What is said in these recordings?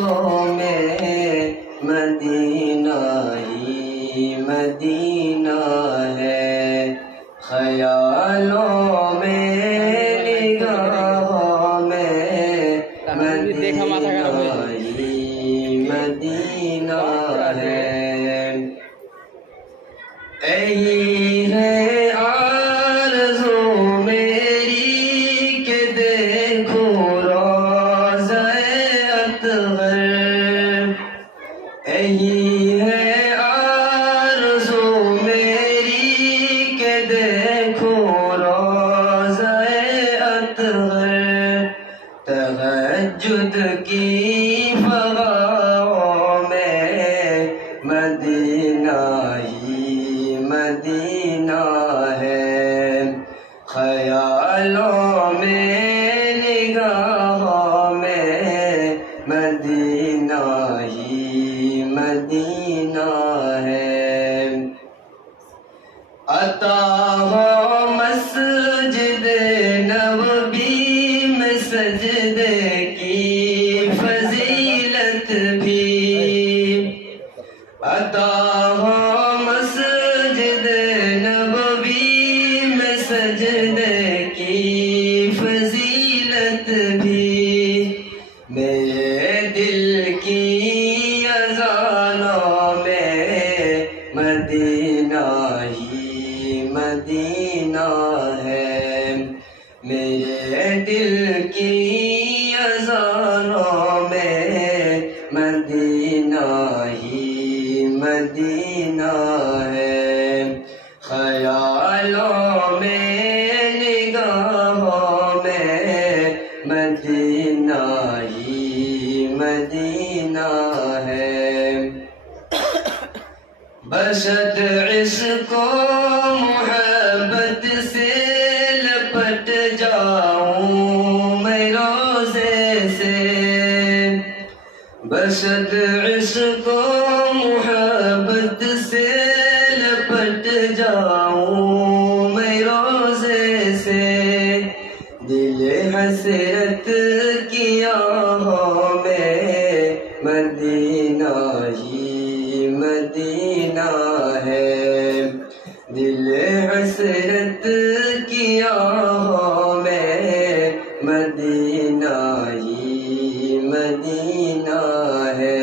इश्कों में मदीना ही मदीना है, ख्यालों में निगाहों में मदीना ही मदीना है। यही है आरज़ू मेरी कि देखूं रोज़े अतहर, यही है आरज़ू मेरी कि देखूं रोज़े अतहर, तहज्जुद की फ़ग़ाओं में मदीना ही मदीना है, ख्यालों में निगाहों में मदीना ही मदीना है। अता हो मस्जिद नबवी में सजदे की फजीलत भी, अता हो मस्जिद नबवी में सजदे की फजीलत भी, मेरे दिल की अज़ानों में मदीना ही मदीना है, मेरे दिल की अज़ानों में मदीना ही मदीना है, ख्यालों में निगाहों में मदीना ही मदीना है। बशद इश्क़ो मोहब्बत से लपट जाऊं मैं रोज़े से, बशद इश्क़ो मोहब्बत से लपट जाऊं मैं रोज़े से, दिल हसरत की आहों में मदीना ही मदीना है, दिल हसरत की आहों में मदीना ही मदीना है,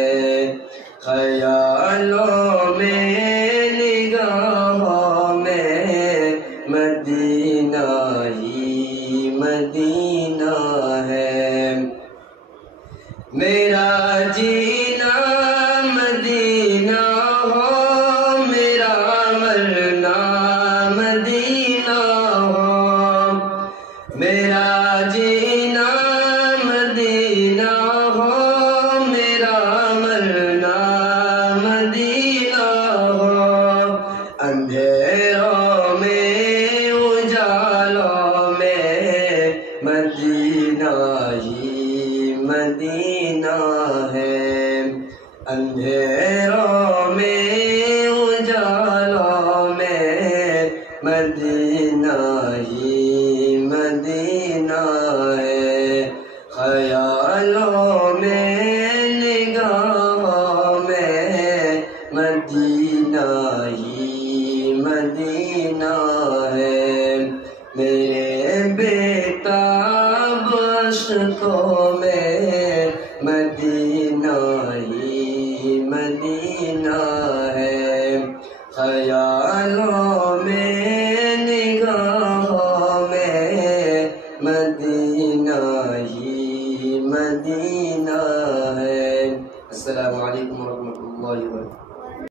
ख्यालों में निगाहों में मदीना ही मदीना है। मेरा जीना मदीना हो, मेरा मरना मदीना हो, मेरा जीना मदीना हो, मेरा मरना मदीना हो, अंधेरों में उजालों में मदीना ही मदीना है, अंधेरों में उजालों में मदीना ही मदीना है, ख्यालों में निगाहों में मदीना ही मदीना है, मेरे बेताब अश्कों में मदीना ही मदीना है, ख्यालों में निगाहों में मदीना ही मदीना है। अस्सलाम